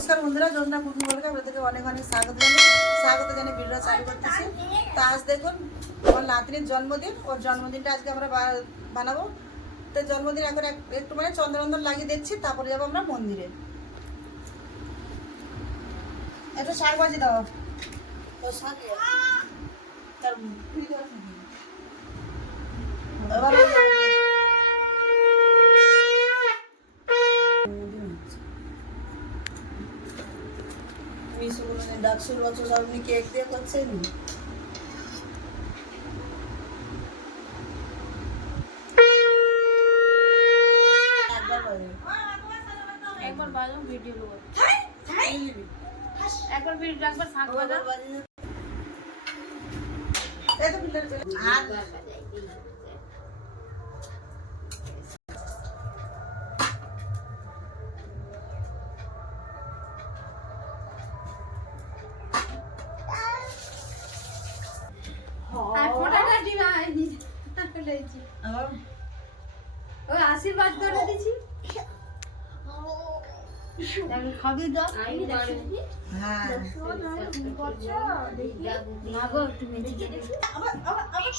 নমস্কার বন্ধুরা যোজনা কুকিং বলকে আপনাদেরকে অনেক অনেক স্বাগত স্বাগত জানিয়ে ভিডিওটা চালু করতেছি। তা আজ দেখুন, আমার নাতনির জন্মদিন। ওর জন্মদিনটা আজকে আমরা বানাবো। তো জন্মদিন এখন এক- একটু মানে চন্দ্রবন্দন লাগিয়ে দিচ্ছি, তারপরে যাব আমরা মন্দিরে। একটু শাক ভাজি দাও। তো শাক। তার তুই দাও নাকি? এবার মিশু ডাকসুর বছর আপনি কেক দিয়ে করছেন? একবার। ভিডিও। একবার ভিডিও একবার শাক বাজা। আশীর্বাদ করে দিছি খাবি দাও হ্যাঁ। না গো তুমি আবার আবার আবার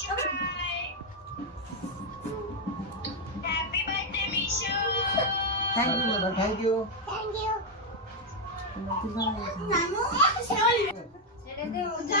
থ্যাংক ইউ বাবা থ্যাংক ইউ ছেড়ে দে। ও যা।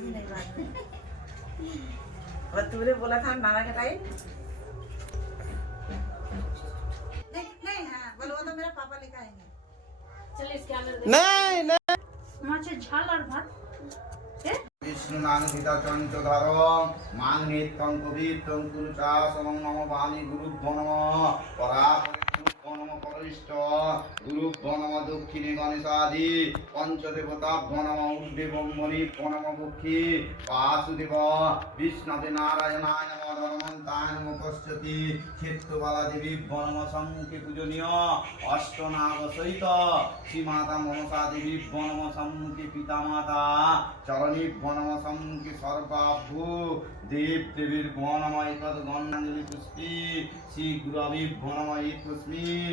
अभी नहीं बात और तूने बोला था नाना का टाइम नहीं नहीं हाँ बोलो वो तो मेरा पापा लेकर आएंगे চলে স্ক্যানার দে नहीं नहीं মাছের ঝাল আর ভাত বিষ্ণু নাম গীতা চঞ্চধর মান নিত্যং কবিত্বং কুরু চাসমং নম বাণী গুরুভ্য নম পরাপরে গুরুভ্য নম পরিষ্ট গুরুভ্য নম দক্ষিণে গণেশাদি পঞ্চদেবতাভ্য নম ঊর্ধ্বে ব্রহ্মণি প্রণম পক্ষী বাসুদেব বিষ্ণবে নারায়ণায় নম ধর্মন্তায় নম পশ্যতি ক্ষেত্রবালা দেবী নম সম্মুখে পূজনীয় অষ্টনাগ সহিত শ্রীমাতা মনসা দেবী নম সম্মুখে পিতা মাতা চরণী নম সম্মুখে সর্বাভূ দেব দেবীর বনময় তদ গণাঞ্জলি পুষ্পি শ্রী গুরবি পুষ্মি শ্রী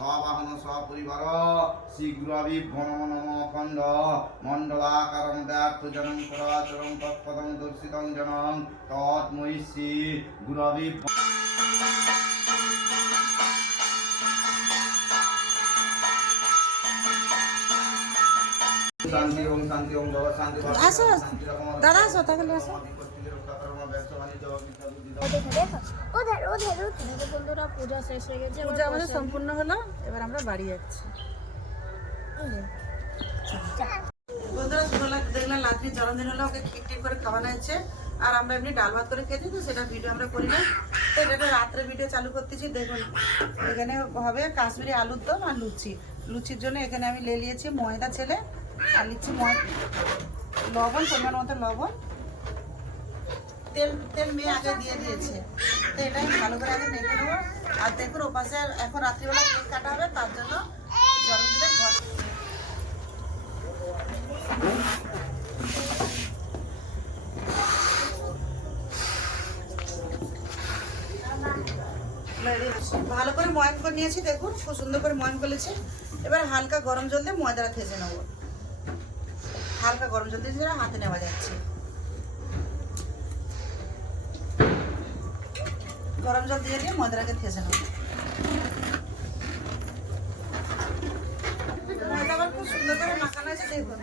সবাহন সপরিবার শ্রী গুরবি বনম নম খণ্ড। মণ্ডলাকারং ব্যাপ্ত জনং পরাচরং তৎপদং দর্শিতং জনং। তৎময়ী গুরবি আসো, দাদা আসো তাহলে আসো। বন্ধুরা পূজা শেষ হয়ে গেছে পূজা আমাদের সম্পূর্ণ হলো এবার আমরা বাড়ি যাচ্ছি। বন্ধুরা দেখলাম লাত্রির জন্মদিন হলো ওকে কেক টেক করে খাওয়ানো হচ্ছে আর আমরা এমনি ডাল ভাত করে খেয়েছি তো সেটা ভিডিও আমরা করি না। তো এটা রাত্রে ভিডিও চালু করতেছি দেখুন। এখানে হবে কাশ্মীরি আলুর দম আর লুচি। লুচির জন্য এখানে আমি লে নিয়েছি ময়দা ছেলে আর নিচ্ছি ময়- লবণ পরিমাণ মতো লবণ। তেল তেল মেয়ে আগে দিয়ে দিয়েছে। তো এটা আমি ভালো করে আগে মেখে নেব। আর দেখুন, ওপাশে এখন রাত্রিবেলা কেক কাটা হবে, তার জন্য জন্মদিনের ঘর ভালো করে ময়াম করে নিয়েছি, দেখুন, খুব সুন্দর করে ময়াম করেছি। এবার হালকা গরম জল দিয়ে ময়দাটা থেজে নেব। হালকা গরম জল দিয়ে হাতে নেওয়া যাচ্ছে। গরম জল দিয়ে দিয়ে ময়দাটাকে থেসে নেব। ময়দা আবার খুব সুন্দর করে মাখানো আছে দেখুন।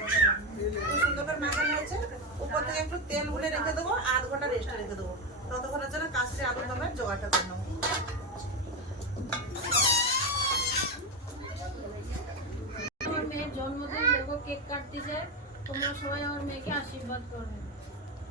হালকা একটু তেল উঠে রেখে দেবো আধ ঘণ্টা রেস্টে রেখে দেবো। ততক্ষণের জন্য কাশি আলু দমের জোগাড়টা করে নেব। জন্মদিন, দেখো কেক কাটতেছে তোমরা সবাই আমার মেয়েকে আশীর্বাদ করবে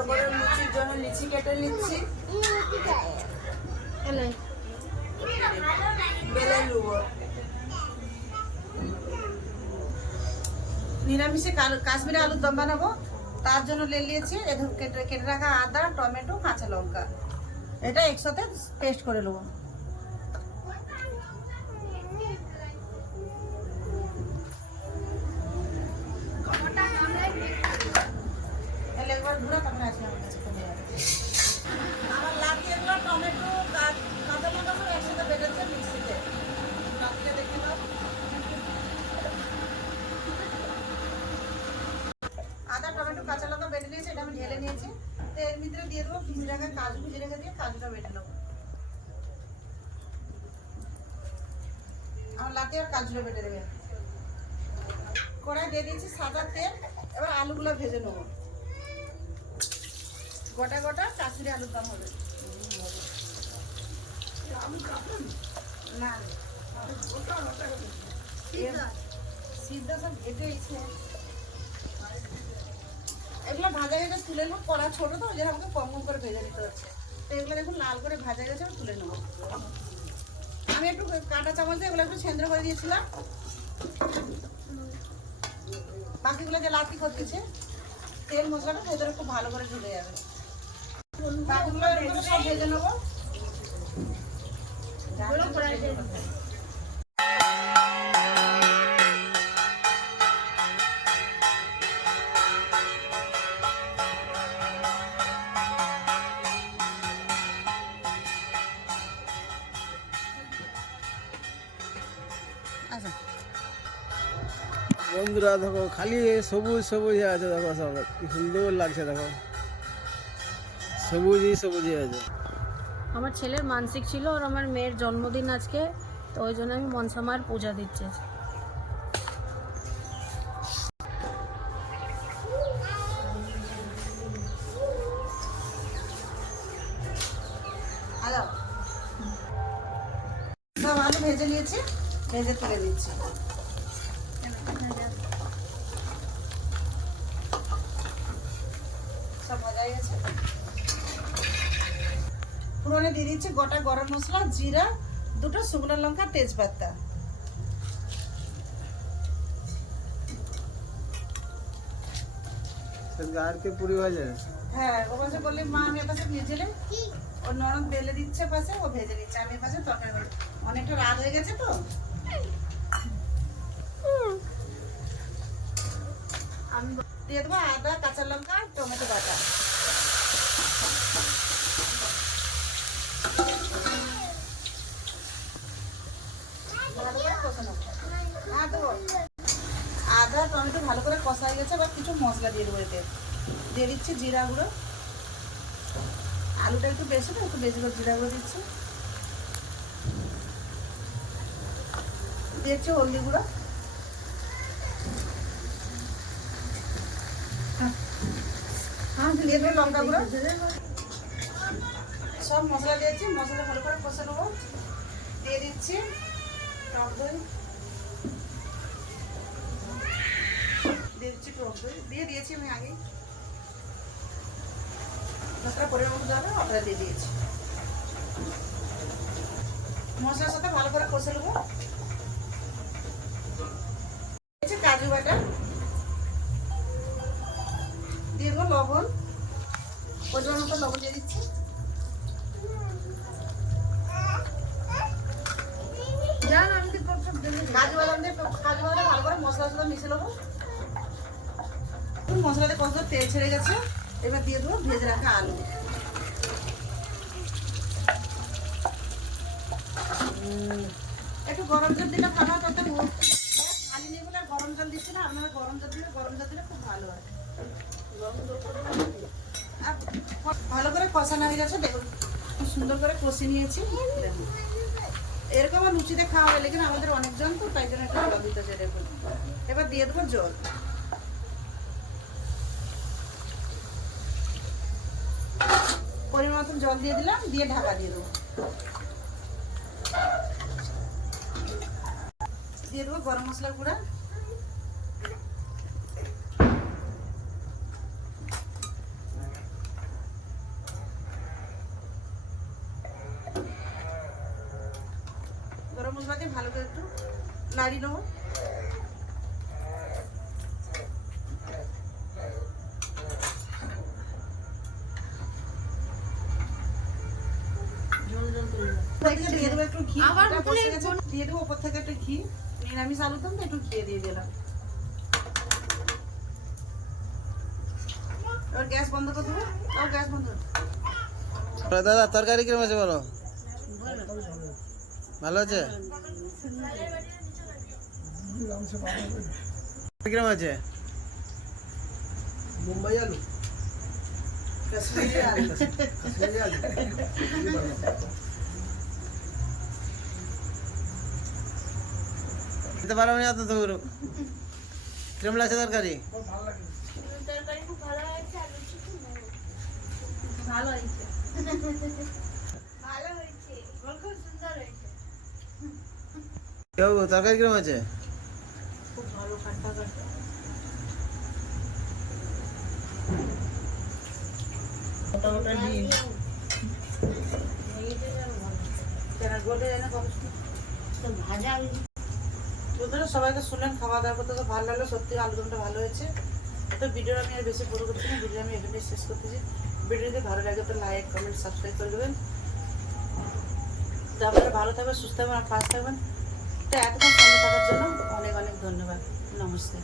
করে লুচির জন্য লিচি কেটে নিচ্ছি। বেলে নেব। নিরামিষে কাশ্মীরে আলুর দম বানাবো। তার জন্য লে নিয়েছি কেটে রাখা আদা টমেটো কাঁচা লঙ্কা। এটা একসাথে পেস্ট করে নেব তাহলে একবার ঘুরে তারপরে আসবে আমার কাছে চলে যাবে আমার লাতি এগুলো টমেটো কা- কাঁচা লঙ্কা সব একসাথে বেটেছে মিক্সিতে লাতিটা দেখে নাও আদা টমেটো কাঁচা লঙ্কা বেটে নিয়েছি এটা আমি ঢেলে নিয়েছি তো এর ভিতরে দিয়ে দেবো ভিজে রাখা কাজু ভিজে রেখে দিয়ে কাজুটা বেটে নেব আমার লাতি আর কাজুটা বেটে দেবে। কড়াই দিয়ে দিয়েছি সাদা তেল, এবার আলুগুলো ভেজে নেব। গোটা গোটা কাশ্মীরি আলুর দাম হবে। না সিদ্ধ সব ঘেটে এগুলো ভাজা গেছে তুলে নেব, কড়া ছোট তো, ওই জন্য আমাকে কম কম করে ভেজে নিতে হচ্ছে। তো এগুলো দেখুন লাল করে ভাজা গেছে আমি তুলে নেব। আমি একটু কাঁটা চামচ দিয়ে এগুলো একটু ছেন্দ্র করে দিয়েছিলাম। বাকিগুলো যে লাতি করতেছে। তেল, মশলাটা ভেতরে খুব ভালো করে ঢুকে যাবে। বাকিগুলো ভেজে নেব। বন্ধুরা দেখো খালি সবুজ সবুজ হয়ে আছে দেখো সব। কি সুন্দর লাগছে দেখো। সবুজই সবুজই আছে। আমার ছেলের মানসিক ছিল আর আমার মেয়ের জন্মদিন আজকে তো ওই জন্য আমি মনসা মায়ের পূজা দিচ্ছি। সব আলু ভেজে নিয়েছি ভেজে তুলে দিচ্ছি সব ভাজা হয়ে গেছে? পুরোনে দিয়ে দিচ্ছি গোটা গরম মশলা জিরা দুটো শুকনো লঙ্কা তেজপাতা। গাড়কে পুরি ভাজে হ্যাঁ ও পাশে বললি মা আমি পাশে ভেজেলে ওর নরম বেলে দিচ্ছে পাশে ও ভেজে দিচ্ছে আমি পাশে তরকারি অনেকটা রাত হয়ে গেছে তো। আমি দিয়ে দেবো আদা কাঁচা লঙ্কা টমেটো বাটা ভালো করে আদা, টমেটো ভালো করে কষা হয়ে গেছে, এবার কিছু মশলা দিয়ে দেবো এতে। দিয়ে দিচ্ছি জিরা গুঁড়ো। আলুটা একটু বেশি তো, একটু বেশি করে জিরা গুঁড়ো দিচ্ছি। দিয়েছি হলদি গুঁড়ো। হ্যাঁ দিয়ে দেবো লঙ্কা গুঁড়ো। সব মশলা দিয়েছি, মশলা ভালো করে কষে নেব দিয়ে দিচ্ছি টক দই দিয়ে দিচ্ছি টক দই দিয়ে দিয়েছি আমি আগে মশলা পরিমাণ মতো ওটা দিয়ে দিয়েছি। মশলার সাথে ভালো করে কষে নেব। কাজু বাটা। দিয়ে দেবো লবণ। পরিমাণ মতো লবণ দিয়ে দিচ্ছি। কাজু বাদাম দিয়ে কাজু বাদাম ভালো করে মশলার সাথে মিশে নেব। মশলাতে কত তেল ছেড়ে গেছে, এবার দিয়ে দেবো ভেজে রাখা আলু। একটু গরম জল দিলে ভালো হয়, তত খালি নেই বলে গরম জল দিচ্ছি না, আপনারা গরম জল দিলে গরম জল দিলে খুব ভালো হয়। আর ভালো করে কষানো হয়ে গেছে, দেখুন, খুব সুন্দর করে কষে নিয়েছি। দেখুন এরকম আর লুচিতে খাওয়া হয় লেকিন আমাদের অনেকজন তো তাই জন্য একটু জল দিতে দেখুন এবার দিয়ে দেবো জল। পরিমাণ মতন জল দিয়ে দিলাম, দিয়ে ঢাকা দিয়ে দেবো। দিয়ে দেবো গরম মশলা গুঁড়া গরম মশলা দিয়ে ভালো করে একটু নাড়িয়ে নেব উপর থেকে দিয়ে দেবো একটু ঘি আবার বসে গেছে, দিয়ে দেবো উপর থেকে একটু ঘি। নিরামিষ আলু দম তো একটু ঘিয়ে দিয়ে দিলাম। এবার গ্যাস বন্ধ করে দেবো। তাও গ্যাস বন্ধ দাদা তরকারি কিরম আছে বলো? ভালো আছে কিরম আছে মুম্বাই আলু। কাশ্মীরি আলু। খেতে পারো না এত দূর কিরম লাগছে তরকারি তরকারি কিরম আছে ভাজা বন্ধুরা সবাইকে শুনলেন খাওয়া দাওয়া করতে তো ভালো লাগল। সত্যি আলুদমটা ভালো হয়েছে। তো ভিডিও আমি আর বেশি বড় করছি না ভিডিও আমি এখানে শেষ করতেছি। ভিডিও যদি ভালো লাগে তো লাইক, কমেন্ট, সাবস্ক্রাইব করে দেবেন। তো আপনারা ভালো থাকবেন, সুস্থ থাকবেন আর ফাস্ট থাকবেন। তো এতক্ষণ সঙ্গে থাকার জন্য অনেক অনেক ধন্যবাদ। নমস্তে